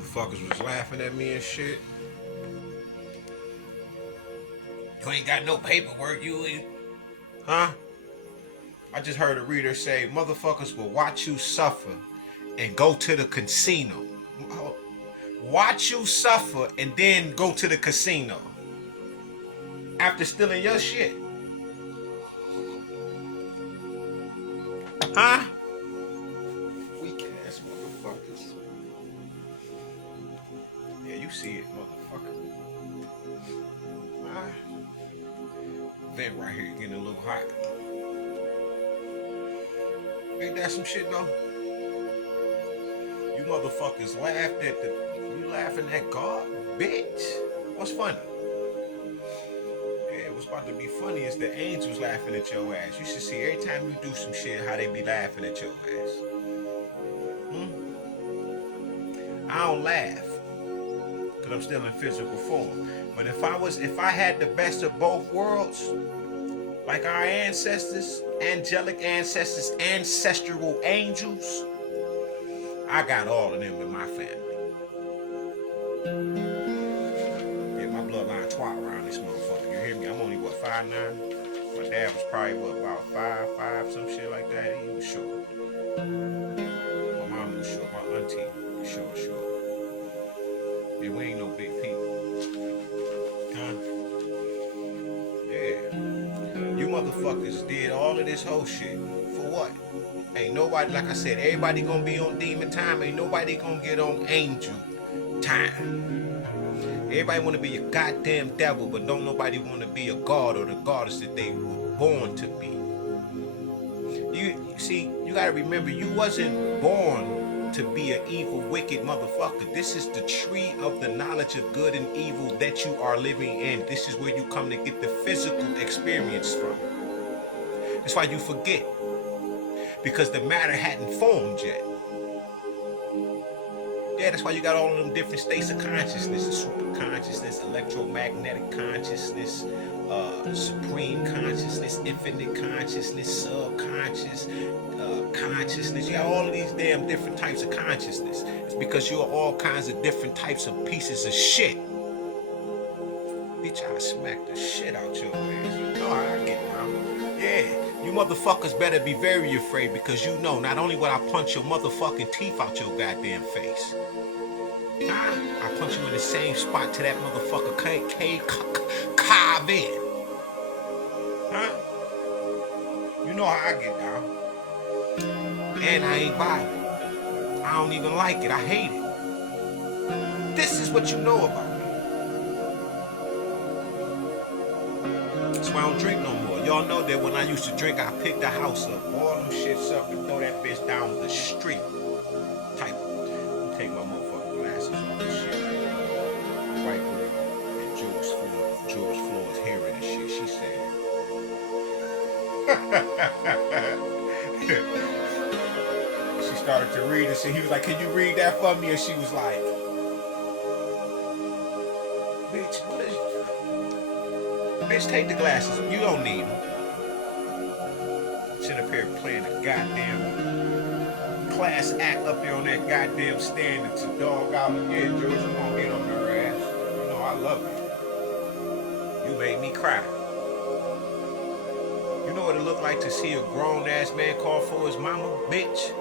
Motherfuckers was laughing at me and shit. You ain't got no paperwork, huh? I just heard a reader say, motherfuckers will watch you suffer and go to the casino. Watch you suffer and then go to the casino after stealing your shit. Huh? Weak ass motherfuckers. Yeah, you see it, motherfucker. Vent right here getting a little hot. Ain't that some shit though? You motherfuckers laughed at you laughing at God, bitch. What's funny? Yeah, what's about to be funny is the angels laughing at your ass. You should see every time you do some shit how they be laughing at your ass. I don't laugh because I'm still in physical form. But if I had the best of both worlds, like our ancestors, angelic ancestors, ancestral angels, I got all of them in my family. Yeah, my bloodline twat around this motherfucker. You hear me? I'm only, 5'9"? My dad was probably, about 5'5", some shit like that. He was short. My mom was short. My auntie was short. Yeah, we ain't no big people. Huh? Yeah. You motherfuckers did all of this whole shit. For what? Ain't nobody, like I said, everybody gonna be on demon time. Ain't nobody gonna get on angel time. Everybody wanna be a goddamn devil, but don't nobody wanna be a god or the goddess that they were born to be. You see, you gotta remember, you wasn't born to be an evil, wicked motherfucker. This is the tree of the knowledge of good and evil that you are living in. This is where you come to get the physical experience from. That's why you forget. Because the matter hadn't formed yet. Yeah, that's why you got all of them different states of consciousness: the super consciousness, electromagnetic consciousness, supreme consciousness, infinite consciousness, subconscious consciousness. You got all of these damn different types of consciousness. It's because you're all kinds of different types of pieces of shit. Bitch, I smack the shit out your ass. You know how I get down. Yeah. You motherfuckers better be very afraid, because you know not only will I punch your motherfucking teeth out your goddamn face, I punch you in the same spot to that motherfucker can't carve in. Huh? You know how I get down. And I ain't violent. I don't even like it. I hate it. This is what you know about me. That's why I don't drink no more. Y'all know that when I used to drink, I picked the house up, all them shits up, and throw that bitch down the street. Type. Take my motherfucking glasses off and shit. White girl and George Floyd's hearing and shit. She said, she started to read and shit. He was like, "Can you read that for me?" And she was like, "Bitch, what is it? Bitch, take the glasses. You don't need them." Sitting up here playing a goddamn class act up there on that goddamn stand to dog out. Yeah, George, I'm gonna get on your ass. You know I love you. You made me cry. You know what it looked like to see a grown ass man call for his mama, bitch?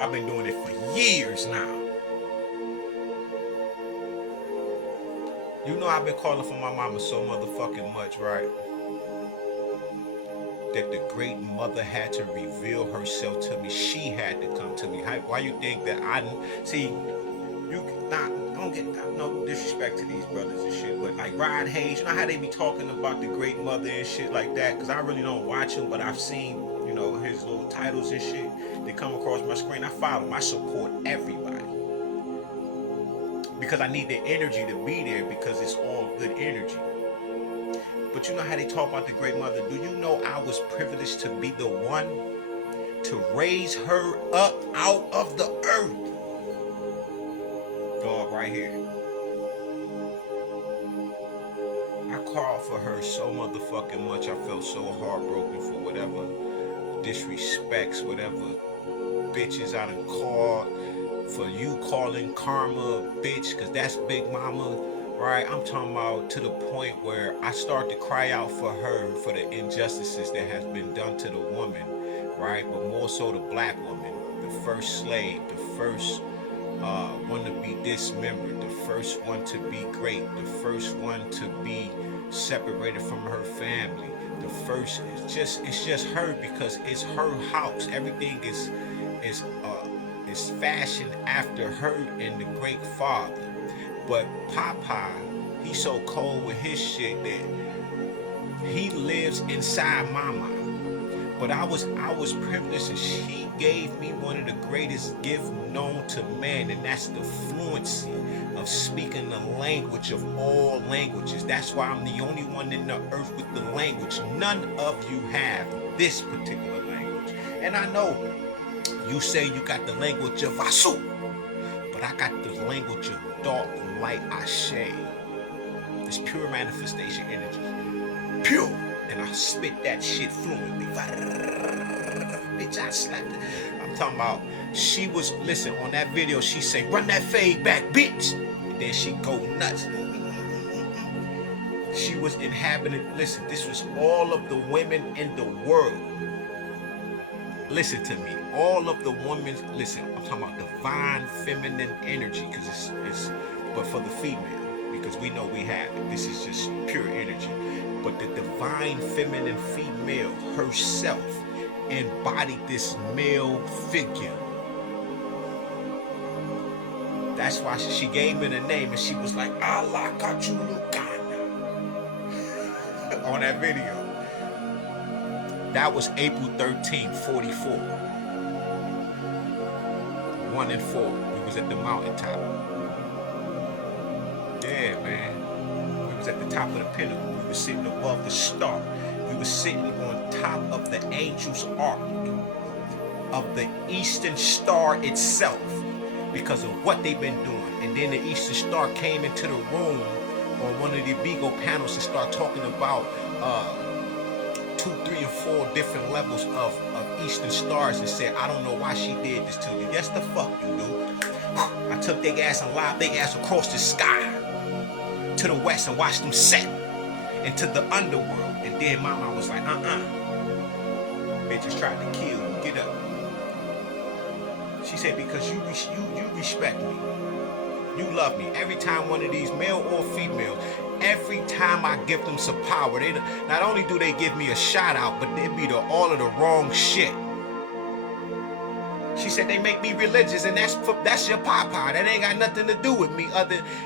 I've been doing it for years now. You know I've been calling for my mama so motherfucking much, right? That the great mother had to reveal herself to me. She had to come to me. Why you think that I see? Don't get no disrespect to these brothers and shit, but like Rod Hayes, you know how they be talking about the great mother and shit like that? Because I really don't watch him, but I've seen, his little titles and shit. They come across my screen. I follow them. I support everybody. Because I need the energy to be there, because it's all good energy. But you know how they talk about the great mother? Do you know I was privileged to be the one to raise her up out of the earth? Dog, right here. I called for her so motherfucking much. I felt so heartbroken for whatever disrespects, whatever bitches I done called, for you calling Karma a bitch, cause that's Big Mama, right? I'm talking about to the point where I start to cry out for her, for the injustices that has been done to the woman, right? But more so the black woman, the first slave, the first one to be dismembered, the first one to be great, the first one to be separated from her family, the first, it's just her, because it's her house. Everything is fashioned after her and the great father. But Papa, he's so cold with his shit that he lives inside Mama. But I was privileged, and she gave me one of the greatest gifts known to man, and that's the fluency of speaking the language of all languages. That's why I'm the only one in the earth with the language. None of you have this particular language. And I know you say you got the language of Vasu, but I got the language of dark light Ashe. It's pure manifestation energy. Pure. And I spit that shit fluently. Bitch, I slapped it. I'm talking about, she was, listen, on that video, she say, run that fade back, bitch. And then she go nuts. She was inhabiting, listen, this was all of the women in the world. Listen to me. All of the women, listen, I'm talking about divine feminine energy, because it's but for the female, because we know we have it. This is just pure energy. But the divine feminine female herself embodied this male figure. That's why she gave me the name, and she was like, Allah Kachulukana on that video. That was April 13th, 44. 1 and 4. We was at the mountaintop. Yeah, man. We was at the top of the pinnacle. We was sitting above the star. We was sitting on top of the angel's ark, of the Eastern Star itself, because of what they've been doing. And then the Eastern Star came into the room on one of the Bigo panels and started talking about 2, 3, and 4 different levels of Eastern Stars, and said, I don't know why she did this to you. Yes, the fuck you do. I took their ass and lobbed their ass across the sky to the west and watched them set into the underworld. And then my mom was like, bitches tried to kill you. Get up. She said, because you respect me. You love me. Every time one of these, male or female, every time I give them some power, they not only do they give me a shout out, but they be all of the wrong shit. She said they make me religious, and that's your papa. That ain't got nothing to do with me,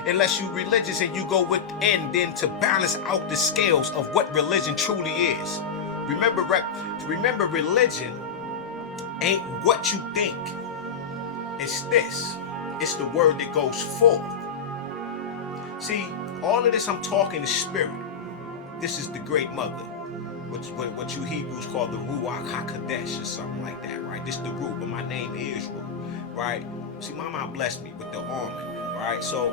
unless you religious and you go within then to balance out the scales of what religion truly is. Remember, religion ain't what you think. It's this. It's the word that goes forth. See, all of this I'm talking is spirit. This is the great mother, what you Hebrews call the Ruach HaKodesh or something like that, right? This is the root, but my name is Ru, right? See, my mom blessed me with the almond, right? So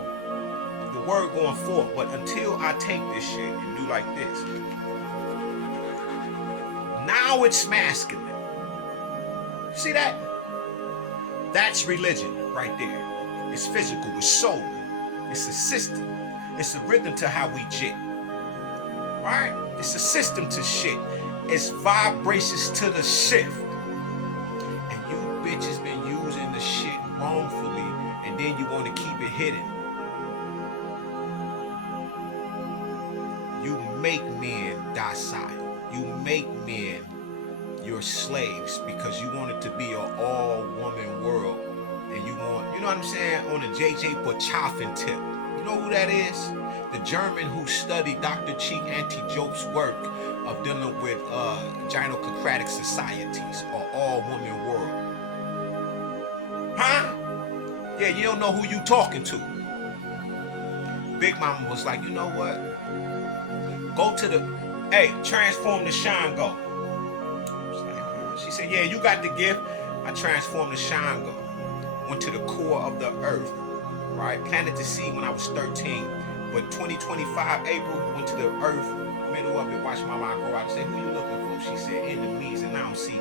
the word going forth, but until I take this shit and do like this, now it's masculine. See that? That's religion right there. It's physical, it's soul, it's a system, it's a rhythm to how we jit, right? It's a system to shit. It's vibrations to the shift. And you bitches been using the shit wrongfully, and then you want to keep it hidden. You make men docile. You make men your slaves because you want it to be an all-woman world. And you want, you know what I'm saying, on the J.J. Botchaffin tip. You know who that is? The German who studied Dr. Cheek Anti-Jope's work of dealing with gynocratic societies or all-woman world. Huh? Yeah, you don't know who you talking to. Big Mama was like, you know what? Go to the, transform the Shango. She said, yeah, you got the gift. I transformed the Shango. Went to the core of the earth, right? Planted the seed when I was 13. But 2025 April, went to the earth, middle of it, watched my mom go out and say, who you looking for? She said, enemies, and I don't see